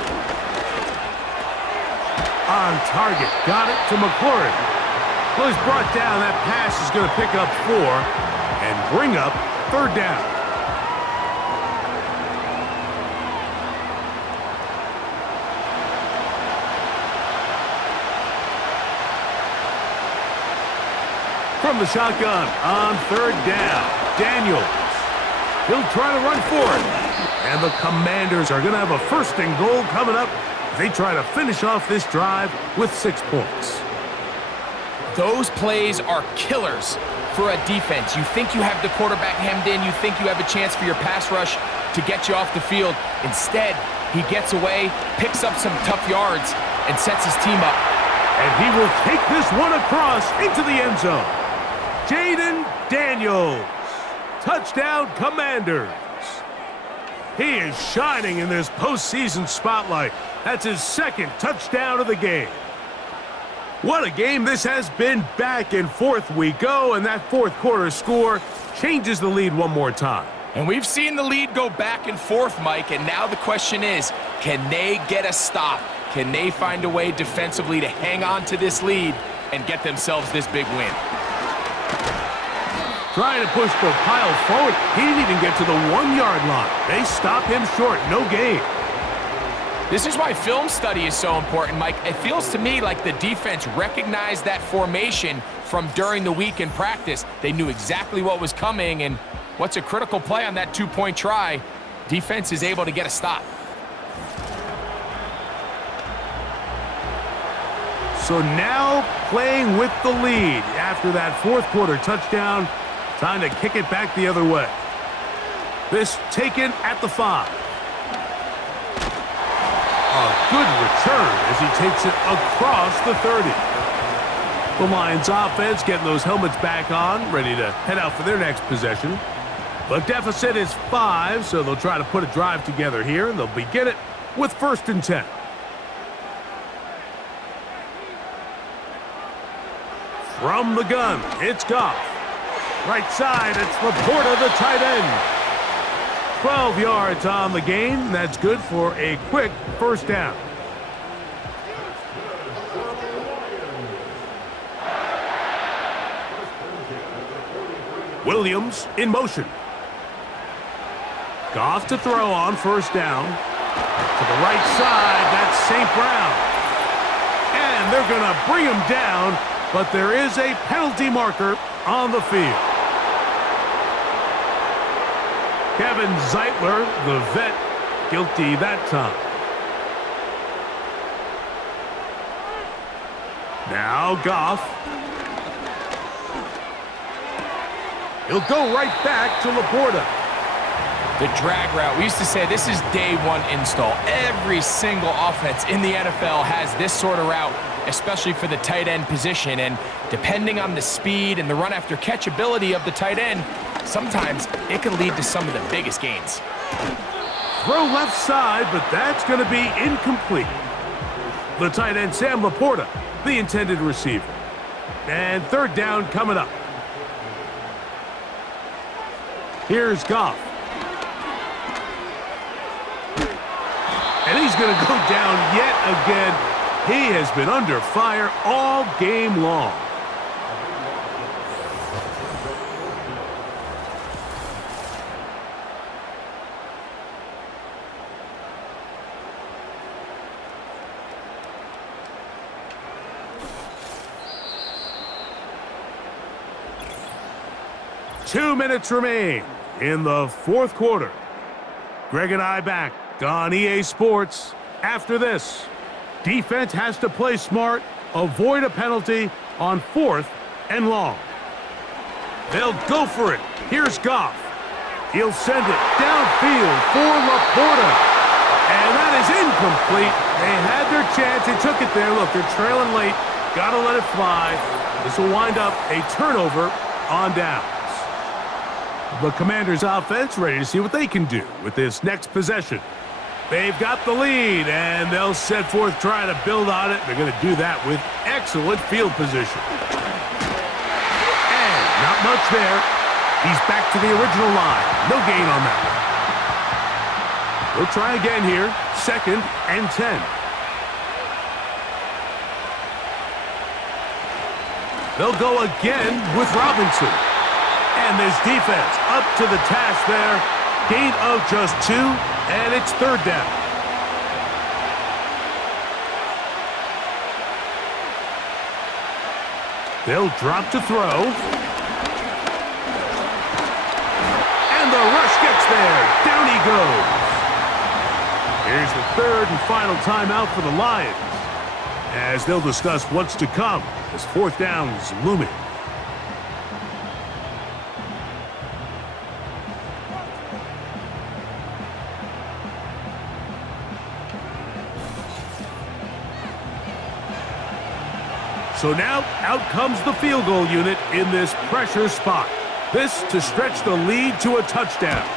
On target. Got it to McClaurin. Well, he's brought down. That pass is going to pick up 4 and bring up third down. From the shotgun on third down, Daniels. He'll try to run for it. And the Commanders are going to have a first and goal coming up. They try to finish off this drive with 6 points. Those plays are killers for a defense. You think you have the quarterback hemmed in. You think you have a chance for your pass rush to get you off the field. Instead, he gets away, picks up some tough yards, and sets his team up. And he will take this one across into the end zone. Jaden Daniels. Touchdown, Commanders. He is shining in this postseason spotlight. That's his second touchdown of the game. What a game this has been. Back and forth we go, and that fourth quarter score changes the lead one more time. And we've seen the lead go back and forth, Mike, and now the question is, can they get a stop? Can they find a way defensively to hang on to this lead and get themselves this big win? Trying to push the pile forward. He didn't even get to the 1-yard line. They stop him short. No gain. This is why film study is so important, Mike. It feels to me like the defense recognized that formation from during the week in practice. They knew exactly what was coming, and what's a critical play on that 2-point try? Defense is able to get a stop. So now playing with the lead after that fourth quarter touchdown. Time to kick it back the other way. This taken at the 5. A good return as he takes it across the 30. The Lions offense getting those helmets back on, ready to head out for their next possession. The deficit is 5, so they'll try to put a drive together here, and they'll begin it with 1st and 10. From the gun, it's Goff. Right side, it's Laporta, the tight end. 12 yards on the game. That's good for a quick first down. Williams in motion. Goff to throw on first down. To the right side, that's St. Brown. And they're going to bring him down, but there is a penalty marker on the field. Kevin Zeitler, the vet, guilty that time. Now Goff. He'll go right back to Laporta. The drag route. We used to say this is day one install. Every single offense in the NFL has this sort of route, especially for the tight end position. And depending on the speed and the run after catch ability of the tight end, sometimes it can lead to some of the biggest gains. Throw left side, but that's going to be incomplete. The tight end, Sam Laporta, the intended receiver. And third down coming up. Here's Goff. And he's going to go down yet again. He has been under fire all game long. Two minutes remain in the fourth quarter. Greg and I back on EA Sports. After this, defense has to play smart, avoid a penalty on 4th and long. They'll go for it. Here's Goff. He'll send it downfield for Laporta. And that is incomplete. They had their chance. They took it there. Look, they're trailing late. Got to let it fly. This will wind up a turnover on downs. The Commanders' offense ready to see what they can do with this next possession. They've got the lead, and they'll set forth trying to build on it. They're going to do that with excellent field position. And not much there. He's back to the original line. No gain on that one. We'll try again here. 2nd and 10. They'll go again with Robinson. And this defense up to the task there. Gain of just 2, and it's third down. They'll drop to throw. And the rush gets there. Down he goes. Here's the third and final timeout for the Lions, as they'll discuss what's to come as 4th down is looming. So now, out comes the field goal unit in this pressure spot. This to stretch the lead to a touchdown.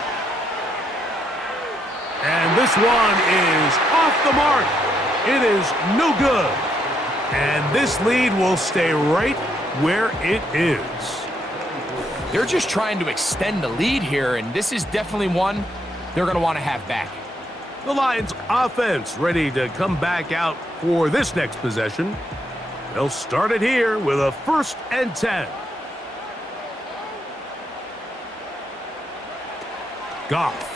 And this one is off the mark. It is no good. And this lead will stay right where it is. They're just trying to extend the lead here, and this is definitely one they're going to want to have back. The Lions offense ready to come back out for this next possession. They'll start it here with a 1st and 10. Goff.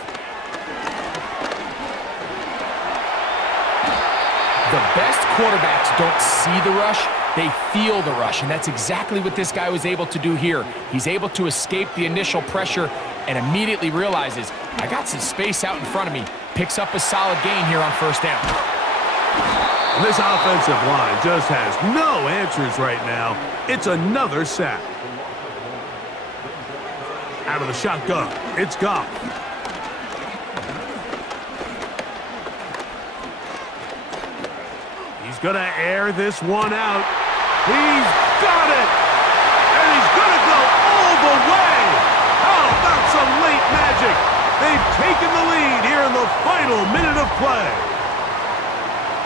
The best quarterbacks don't see the rush, they feel the rush, and that's exactly what this guy was able to do here. He's able to escape the initial pressure and immediately realizes, I got some space out in front of me. Picks up a solid gain here on 1st down. And this offensive line just has no answers right now. It's another sack. Out of the shotgun, it's Goff. He's going to air this one out. He's got it! And he's going to go all the way! How about some late magic? They've taken the lead here in the final minute of play.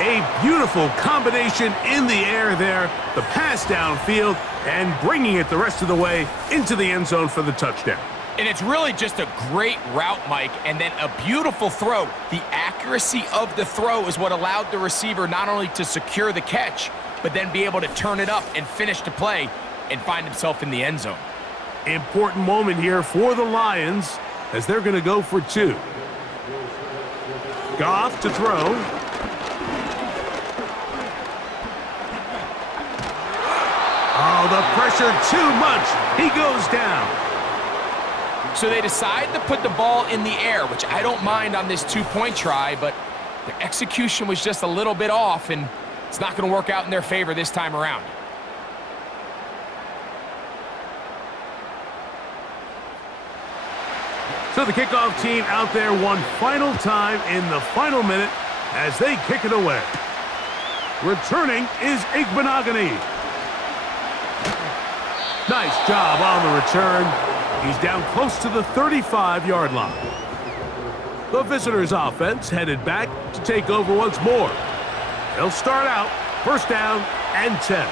A beautiful combination in the air there, the pass downfield, and bringing it the rest of the way into the end zone for the touchdown. And it's really just a great route, Mike, and then a beautiful throw. The accuracy of the throw is what allowed the receiver not only to secure the catch, but then be able to turn it up and finish the play and find himself in the end zone. Important moment here for the Lions as they're going to go for 2. Goff to throw. Oh, the pressure too much. He goes down. So they decide to put the ball in the air, which I don't mind on this 2-point try, but their execution was just a little bit off, and it's not going to work out in their favor this time around. So the kickoff team out there one final time in the final minute as they kick it away. Returning is Igbenogany. Nice job on the return. He's down close to the 35-yard line. The visitors' offense headed back to take over once more. They'll start out first down and 10.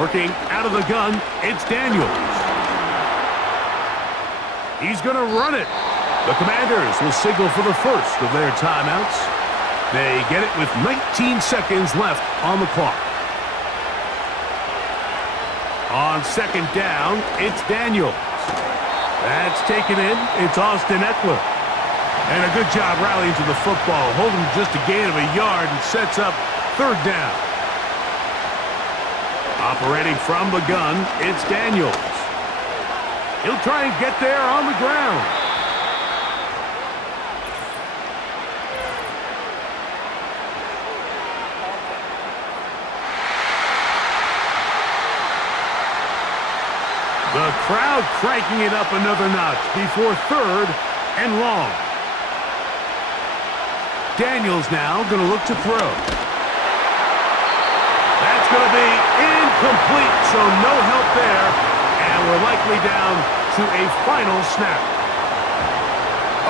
Working out of the gun, it's Daniels. He's going to run it. The Commanders will signal for the first of their timeouts. They get it with 19 seconds left on the clock. On second down, it's Daniels. That's taken in. It's Austin Eckler. And a good job rallying to the football, holding just a gain of a yard and sets up third down. Operating from the gun, it's Daniels. He'll try and get there on the ground. The crowd cranking it up another notch before third and long. Daniels now going to look to throw. That's going to be incomplete, so no help there. And we're likely down to a final snap.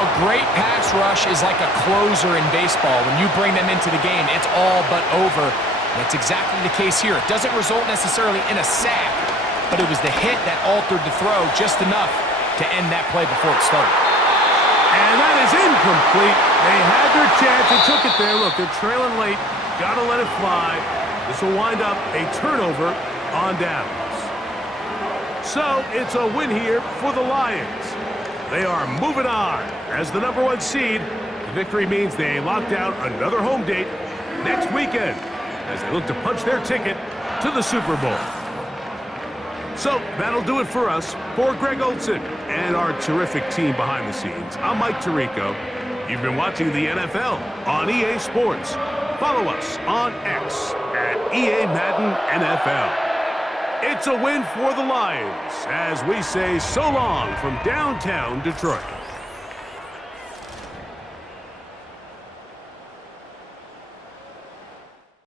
A great pass rush is like a closer in baseball. When you bring them into the game, it's all but over. That's exactly the case here. It doesn't result necessarily in a sack, but it was the hit that altered the throw just enough to end that play before it started. And that is incomplete. They had their chance. They took it there. Look, they're trailing late. Got to let it fly. This will wind up a turnover on downs. So it's a win here for the Lions. They are moving on as the #1 seed. The victory means they locked down another home date next weekend as they look to punch their ticket to the Super Bowl. So that'll do it for us. For Greg Olson and our terrific team behind the scenes, I'm Mike Tirico. You've been watching the NFL on EA Sports. Follow us on X at EA Madden NFL. It's a win for the Lions as we say so long from downtown Detroit.